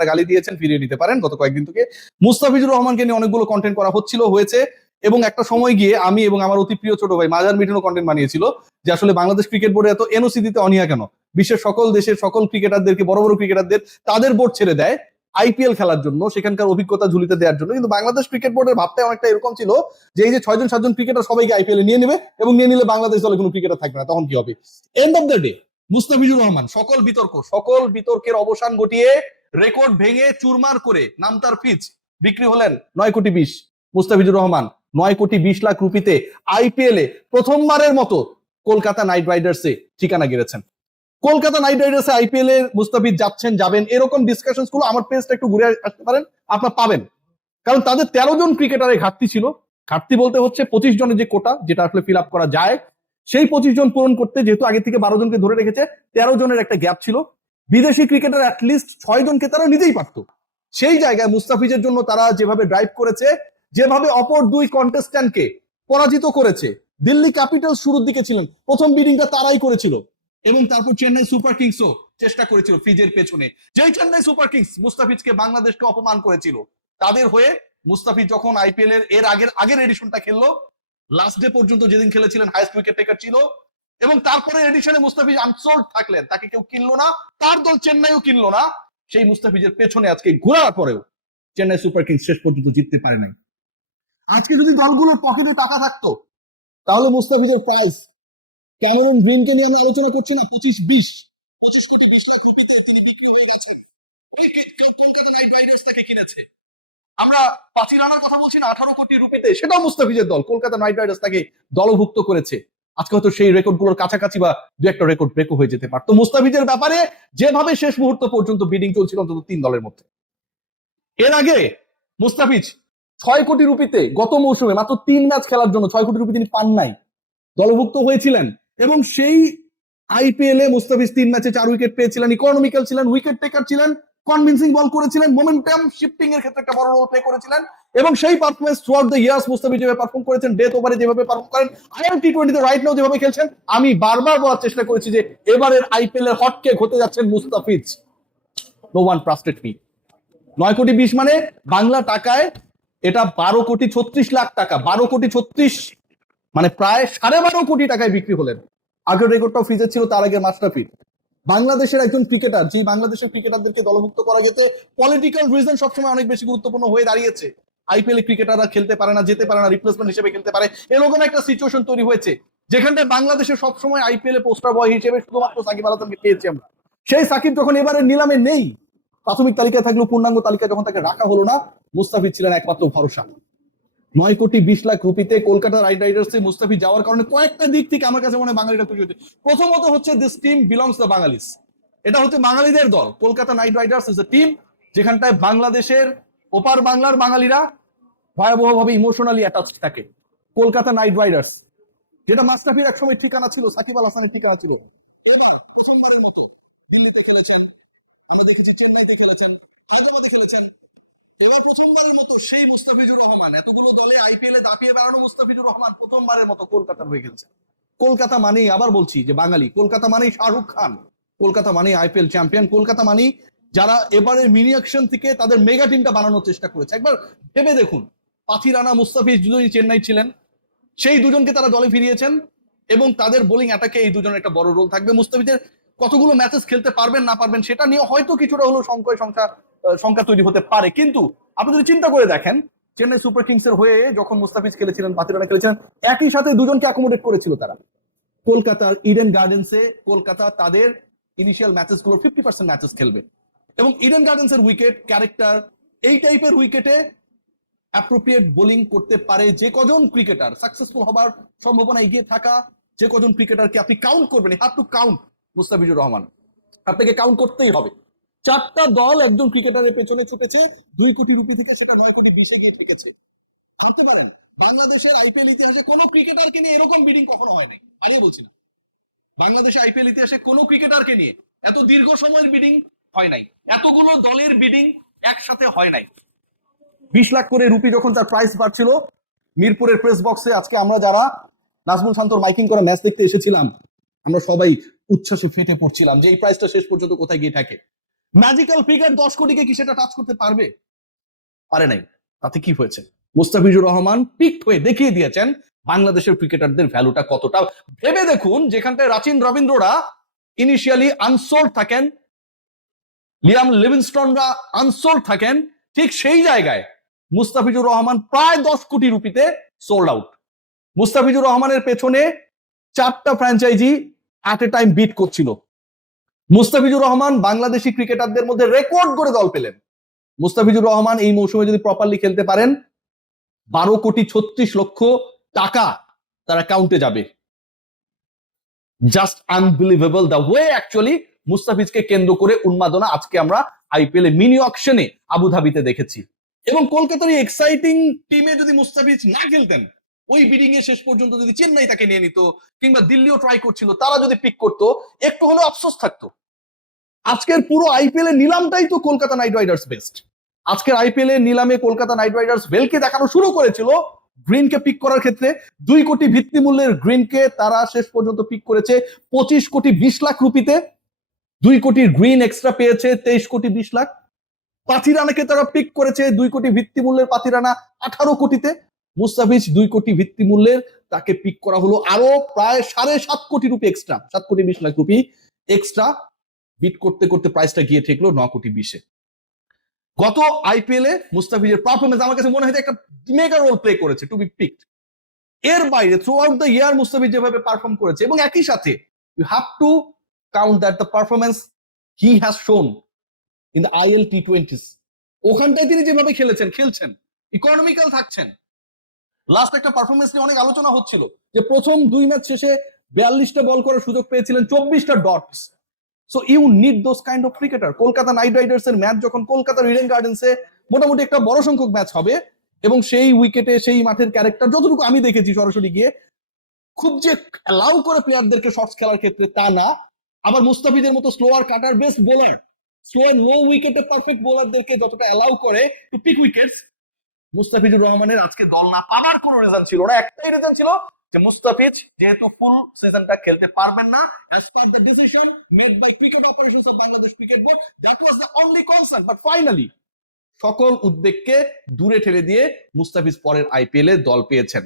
তা গালি দিয়েছেন ফিরিয়ে নিতে পারেন গত কয়েকদিন থেকে মুস্তাফিজুর রহমানকে নিয়ে অনেকগুলো কন্টেন্ট করা হচ্ছিল হয়েছে এবং একটা সময় গিয়ে আমি এবং আমার অতি প্রিয় ছোট ভাই মাজার মিঠুনও কন্টেন্ট বানিয়েছিল যে আসলে বাংলাদেশ ক্রিকেট বোর্ডে এত এনওসি দিতে অনিয়া কেন বিশ্বের সকল দেশের সকল ক্রিকেটারদেরকে বড় বড় ক্রিকেটারদের তাদের বোর্ড ছেড়ে দেয় আইপিএল খেলার জন্য সেখানকার অভিজ্ঞতা ঝুলিতে দেওয়ার জন্য কিন্তু বাংলাদেশ ক্রিকেট বোর্ডের ভাবটাই অনেকটা এরকম ছিল যে এই যে ছয়জন সাতজন ক্রিকেটার সবাইকে আইপিএল এ নিয়ে নেবে এবং নিয়ে নিলে বাংলাদেশ দলে কোনো ক্রিকেটার থাকবে না তখন কি হবে end of the day Mustafizur Rahman সকল বিতর্ক সকল বিতর্কের অবসান ঘটিয়ে রেকর্ড ভেঙে চুরমার করে নামতার পিচ বিক্রি হলেন নয় কোটি বিশ মুস্তাফিজুর রহমান নয় কোটি বিশ লাখ রুপিতে এ প্রথমবারের মতো কলকাতা নাইট এ ঠিকানা গেড়েছেন কলকাতা নাইট এ আইপিএল এ মুস্তাফিজ যাচ্ছেন যাবেন এরকম ডিসকাশন গুলো আমার পেজটা একটু ঘুরে আসতে পারেন আপনার পাবেন কারণ তাদের তেরো জন ক্রিকেটারের ঘাটতি ছিল ঘাটতি বলতে হচ্ছে পঁচিশ জনের যে কোটা যেটা আসলে ফিল আপ করা যায় সেই পঁচিশ জন পূরণ করতে যেহেতু আগে থেকে বারো জনকে ধরে রেখেছে তেরো জনের একটা গ্যাপ ছিল বিদেশি ক্রিকেটার অ্যাটলিস্ট ছয় জনকে তারা নিজেই পারত সেই জায়গায় মুস্তাফিজের জন্য তারা যেভাবে ড্রাইভ করেছে যেভাবে অপর দুই কন্টেস্ট্যান্টকে পরাজিত করেছে দিল্লি ক্যাপিটাল শুরুর দিকে ছিলেন প্রথম বিডিংটা তারাই করেছিল এবং তারপর চেন্নাই সুপার কিংসও চেষ্টা করেছিল ফিজের পেছনে যেই চেন্নাই সুপার কিংস মুস্তাফিজকে বাংলাদেশকে অপমান করেছিল তাদের হয়ে মুস্তাফিজ যখন আইপিএল এর এর আগের আগের এডিশনটা খেললো লাস্ট ডে পর্যন্ত যেদিন খেলেছিলেন হাইস্ট উইকেট টেকার ছিল এবং তারপরে এডিশনে মুস্তাফিজ আনসোল্ড থাকলেন তাকে কেউ কিনলো না তার দল চেন্নাইও কিনলো না সেই মুস্তাফিজের পেছনে আজকে ঘোরার পরেও চেন্নাই সুপার কিংস শেষ পর্যন্ত জিততে পারে নাই আজকে যদি দলগুলোর পকেটে টাকা থাকতো তাহলে মুস্তাফিজের প্রাইস ক্যামেরন গ্রিনকে নিয়ে আমরা আলোচনা করছি না পঁচিশ বিশ পঁচিশ কোটি বিশ লাখ কোটিতে তিনি বিক্রি হয়ে গেছেন ওই কলকাতা নাইট রাইডার্স তাকে কিনেছে আমরা পাঁচিল আনার কথা বলছি না আঠারো কোটি রুপিতে সেটাও মুস্তাফিজের দল কলকাতা নাইট রাইডার্স তাকে দলভুক্ত করেছে আজকে হয়তো সেই রেকর্ড গুলোর কাছাকাছি বা দু একটা রেকর্ড ব্রেকও হয়ে যেতে পারতো মুস্তাফিজের ব্যাপারে যেভাবে শেষ মুহূর্ত পর্যন্ত বিডিং চলছিল অন্তত তিন দলের মধ্যে এর আগে মুস্তাফিজ ছয় কোটি রুপিতে গত মৌসুমে মাত্র তিন ম্যাচ খেলার জন্য ছয় কোটি রুপি তিনি পান নাই দলভুক্ত হয়েছিলেন এবং সেই আইপিএলে মুস্তাফিজ তিন ম্যাচে চার উইকেট পেয়েছিলেন ইকোনমিক্যাল ছিলেন উইকেট টেকার ছিলেন কনভিনসিং বল করেছিলেন মোমেন্টাম শিফটিং এর ক্ষেত্রে একটা বড় রোল প্লে করেছিলেন এবং সেই performance throughout the years Mustafiz যেভাবে পারফর্ম করেছেন ডেথ ওভারে যেভাবে পারফর্ম করেন আইএম টি টোয়েন্টিতে রাইট নাও যেভাবে খেলছেন আমি বারবার বলার চেষ্টা করেছি যে এবারের আইপিএল এর হটকে ঘটে যাচ্ছেন Mustafiz no one trusted me নয় কোটি বিশ মানে বাংলা টাকায় এটা বারো কোটি ছত্রিশ লাখ টাকা বারো কোটি ছত্রিশ মানে প্রায় সাড়ে বারো কোটি টাকায় বিক্রি হলেন আগের রেকর্ডটাও ফ্রিজে ছিল তার আগে ফিজ বাংলাদেশের একজন ক্রিকেটার যে বাংলাদেশের ক্রিকেটারদেরকে দলভুক্ত করা যেতে পলিটিক্যাল রিজন সবসময় অনেক বেশি গুরুত্বপূর্ণ হয়ে দাঁড়িয়েছে আইপিএল এ ক্রিকেটাররা খেলতে পারে না যেতে পারে না রিপ্লেসমেন্ট হিসেবে খেলতে পারে এরকম একটা সিচুয়েশন তৈরি হয়েছে যেখানে বাংলাদেশে সবসময় আইপিএল এ পোস্টার বয় হিসেবে শুধুমাত্র সাকিব আল হাসানকে পেয়েছি আমরা সেই সাকিব যখন এবারে নিলামে নেই প্রাথমিক তালিকায় থাকলেও পূর্ণাঙ্গ তালিকা যখন তাকে রাখা হলো না মুস্তাফিজ ছিলেন একমাত্র ভরসা নয় কোটি বিশ লাখ রুপিতে কলকাতা রাইড রাইডার্স মুস্তাফি যাওয়ার কারণে কয়েকটা দিক থেকে আমার কাছে মনে হয় বাঙালিরা খুশি হয়েছে প্রথমত হচ্ছে this team belongs the Bengalis এটা হচ্ছে বাঙালিদের দল Kolkata Knight Riders is a team যেখানটায় বাংলাদেশের ওপার বাংলার বাঙালিরা ভয়াবহভাবে ইমোশনালি অ্যাটাচ থাকে কলকাতা নাইট রাইডার্স যেটা মাস্টারফির সময় ঠিকানা ছিল সাকিব আল হাসানের ঠিকানা ছিল এবার প্রথমবারের মতো দিল্লিতে খেলেছেন আমরা দেখেছি চেন্নাইতে খেলেছেন হায়দ্রাবাদে খেলেছেন এবার প্রথমবারের মতো সেই মুস্তাফিজুর রহমান এতগুলো দলে আইপিএল এ দাপিয়ে বেড়ানো মুস্তাফিজুর রহমান প্রথমবারের মতো কলকাতার হয়ে খেলছেন কলকাতা মানেই আবার বলছি যে বাঙালি কলকাতা মানেই শাহরুখ খান কলকাতা মানেই আইপিএল চ্যাম্পিয়ন কলকাতা মানেই যারা এবারে মিনি অ্যাকশন থেকে তাদের মেগা টিমটা বানানোর চেষ্টা করেছে একবার ভেবে দেখুন পাথিরানা মুস্তাফিজ দুজনই চেন্নাই ছিলেন সেই দুজনকে তারা দলে ফিরিয়েছেন এবং তাদের বোলিং অ্যাটাকে এই দুজনের একটা বড় রোল থাকবে মুস্তাফিজের কতগুলো ম্যাচেস খেলতে পারবেন না পারবেন সেটা নিয়ে হয়তো কিছুটা হলো সংখ্যায় সংখ্যা সংখ্যা তৈরি হতে পারে কিন্তু আপনি যদি চিন্তা করে দেখেন চেন্নাই সুপার কিংস এর হয়ে যখন মুস্তাফিজ খেলেছিলেন পাতিরানা খেলেছিলেন একই সাথে দুজনকে অ্যাকোমোডেট করেছিল তারা কলকাতার ইডেন গার্ডেন্সে কলকাতা তাদের ইনিশিয়াল ম্যাচেস গুলো ফিফটি পার্সেন্ট ম্যাচেস খেলবে এবং ইডেন গার্ডেন্স এর উইকেট ক্যারেক্টার এই টাইপের উইকেটে অ্যাপ্রোপ্রিয়েট বোলিং করতে পারে যে কজন ক্রিকেটার সাকসেসফুল হবার সম্ভাবনা এগিয়ে থাকা যে কজন ক্রিকেটারকে আপনি কাউন্ট করবেন have to count Mustafizur Rahman আপনাকে কাউন্ট করতেই হবে চারটা দল একজন ক্রিকেটারের পেছনে ছুটেছে দুই কোটি রুপি থেকে সেটা নয় কোটি বিশে গিয়ে ঠেকেছে ভাবতে পারেন বাংলাদেশের আইপিএল ইতিহাসে কোনো ক্রিকেটারকে নিয়ে এরকম বিডিং কখনো হয় নাই আগে বলছি না বাংলাদেশের আইপিএল ইতিহাসে কোনো ক্রিকেটারকে নিয়ে এত দীর্ঘ সময়ের বিডিং হয় নাই এতগুলো দলের বিডিং একসাথে হয় নাই বিশ লাখ করে রুপি যখন তার প্রাইস বাড়ছিল মিরপুরের প্রেস বক্সে আজকে আমরা যারা নাজমুল শান্তর মাইকিং করা ম্যাচ দেখতে এসেছিলাম আমরা সবাই উচ্ছ্বাসে ফেটে পড়ছিলাম যে এই প্রাইসটা শেষ পর্যন্ত কোথায় গিয়ে থাকে ম্যাজিক্যাল ফিগার দশ কোটিকে কি সেটা টাচ করতে পারবে পারে নাই তাতে কি হয়েছে মুস্তাফিজুর রহমান পিক হয়ে দেখিয়ে দিয়েছেন বাংলাদেশের ক্রিকেটারদের ভ্যালুটা কতটা ভেবে দেখুন যেখানটায় রাচিন রবীন্দ্ররা ইনিশিয়ালি আনসোল্ড থাকেন লিয়াম লিভিনস্টনরা আনসোল্ড থাকেন ঠিক সেই জায়গায় মুস্তাফিজুর রহমান প্রায় দশ কোটি রুপিতে সোল্ড আউট মুস্তাফিজুর রহমানের পেছনে চারটা franchise at a time beat করছিল মুস্তাফিজুর রহমান বাংলাদেশি ক্রিকেটারদের মধ্যে রেকর্ড করে দল পেলেন মুস্তাফিজুর রহমান এই মৌসুমে যদি প্রপারলি খেলতে পারেন বারো কোটি ছত্রিশ লক্ষ টাকা তার অ্যাকাউন্টে যাবে just unbelievable the way actually মুস্তাফিজকে কেন্দ্র করে উন্মাদনা আজকে আমরা আইপিএল এ মিনি অকশনে আবুধাবিতে দেখেছি এবং কলকাতার এক্সাইটিং টিমে যদি মুস্তাফিজ না খেলতেন ওই বিডিং এ শেষ পর্যন্ত যদি চেন্নাই তাকে নিয়ে নিত কিংবা দিল্লিও ট্রাই করছিল তারা যদি পিক করতো একটু হলেও আফসোস থাকতো আজকের পুরো আইপিএল এ নিলামটাই তো কলকাতা নাইট রাইডার্স বেস্ট আজকের আইপিএল এর নিলামে কলকাতা নাইট রাইডার্স বেলকে দেখানো শুরু করেছিল গ্রিনকে পিক করার ক্ষেত্রে দুই কোটি ভিত্তি মূল্যের গ্রিনকে তারা শেষ পর্যন্ত পিক করেছে পঁচিশ কোটি বিশ লাখ রুপিতে দুই কোটি গ্রিন এক্সট্রা পেয়েছে তেইশ কোটি বিশ লাখ পাথিরানাকে তারা পিক করেছে দুই কোটি ভিত্তি মূল্যের পাথিরানা আঠারো কোটিতে মুস্তাফিজ দুই কোটি ভিত্তি মূল্যের তাকে পিক করা হলো আরো প্রায় সাড়ে সাত কোটি রুপি এক্সট্রা সাত কোটি বিশ লাখ রুপি এক্সট্রা বিট করতে করতে প্রাইসটা গিয়ে ঠেকলো ন কোটি বিশে গত আইপিএল এ মুস্তাফিজের পারফরমেন্স আমার কাছে মনে হয় একটা মেগা রোল প্লে করেছে টু বি পিক এর বাইরে throughout the year Mustafiz যেভাবে পারফর্ম করেছে এবং একই সাথে you have to count that the performance he has shown in the IL T twenties ওখানটাই তিনি যেভাবে খেলেছেন খেলছেন ইকোনমিক্যাল থাকছেন লাস্ট একটা পারফরমেন্স নিয়ে অনেক আলোচনা হচ্ছিল যে প্রথম দুই ম্যাচ শেষে বিয়াল্লিশটা বল করার সুযোগ পেয়েছিলেন চব্বিশটা dots so you need those kind of cricketer Kolkata Knight Riders এর ম্যাচ যখন কলকাতার ইডেন গার্ডেন্সে মোটামুটি একটা বড় সংখ্যক ম্যাচ হবে এবং সেই উইকেটে সেই মাঠের ক্যারেক্টার যতটুকু আমি দেখেছি সরাসরি গিয়ে খুব যে অ্যালাউ করে প্লেয়ারদেরকে শর্টস খেলার ক্ষেত্রে তা না আবার মুস্তাফিদের মতো slower cutter best bowler slower low উইকেটে পারফেক্ট বোলারদেরকে যতটা অ্যালাউ করে টু পিক উইকেটস মুস্তাফিজুর রহমানের আজকে দল না পাওয়ার কোনো রিজন ছিল না একটাই রিজন ছিল যে মুস্তাফিজ যেহেতু ফুল সিজনটা খেলতে পারবেন না as per the decision made by cricket operations of Bangladesh cricket board that was the only concern but finally সকল উদ্বেগকে দূরে ঠেলে দিয়ে মুস্তাফিজ পরের আইপিএল এ দল পেয়েছেন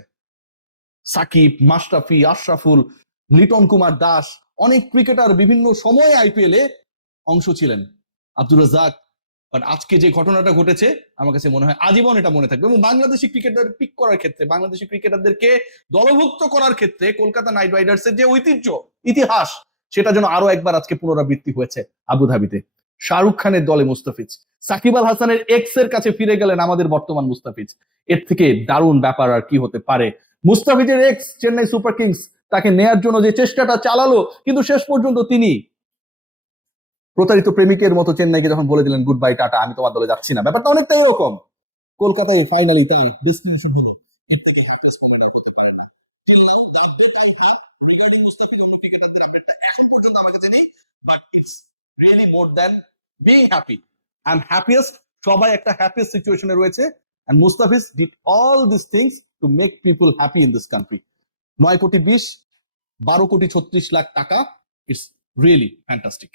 সাকিব মাশরাফি আশরাফুল লিটন কুমার দাস অনেক ক্রিকেটার বিভিন্ন সময়ে আইপিএলে অংশ ছিলেন আব্দুর রাজাক বাট আজকে যে ঘটনাটা ঘটেছে আমার কাছে মনে হয় আজীবন এটা মনে থাকবে এবং বাংলাদেশি ক্রিকেটার পিক করার ক্ষেত্রে বাংলাদেশি ক্রিকেটারদেরকে দলভুক্ত করার ক্ষেত্রে কলকাতা নাইট রাইডার্স যে ঐতিহ্য ইতিহাস সেটা যেন আরো একবার আজকে পুনরাবৃত্তি হয়েছে আবুধাবিতে শাহরুখ খানের দলে মুস্তাফিজ সাকিব আল হাসানের এক্স এর কাছে ফিরে গেলেন আমাদের বর্তমান মুস্তাফিজ এর থেকে দারুণ ব্যাপার আর কি হতে পারে মুস্তাফিজের এক্স চেন্নাই সুপার কিংস তাকে নেয়ার জন্য যে চেষ্টাটা চালালো কিন্তু শেষ পর্যন্ত তিনি প্রতারিত প্রেমিকের মতো চেন্নাইকে যখন বলে দিলেন গুড বাই টাটা আমি তোমার দলে যাচ্ছি না ব্যাপারটা অনেকটা এরকম কলকাতায় ফাইনালি তাই ডেস্টিনেশন হলো এর থেকে হাফেজ মনে হতে পারে না রিগার্ডিং মুস্তাফিজ এখন পর্যন্ত আমার কাছে নেই but it's really more than being happy I am happiest সবাই একটা হ্যাপিয়েস্ট সিচুয়েশনে রয়েছে and Mustafiz did all this things to make people happy in this country নয় কোটি বিশ বারো কোটি ছত্রিশ লাখ টাকা ইটস রিয়েলি ফ্যান্টাস্টিক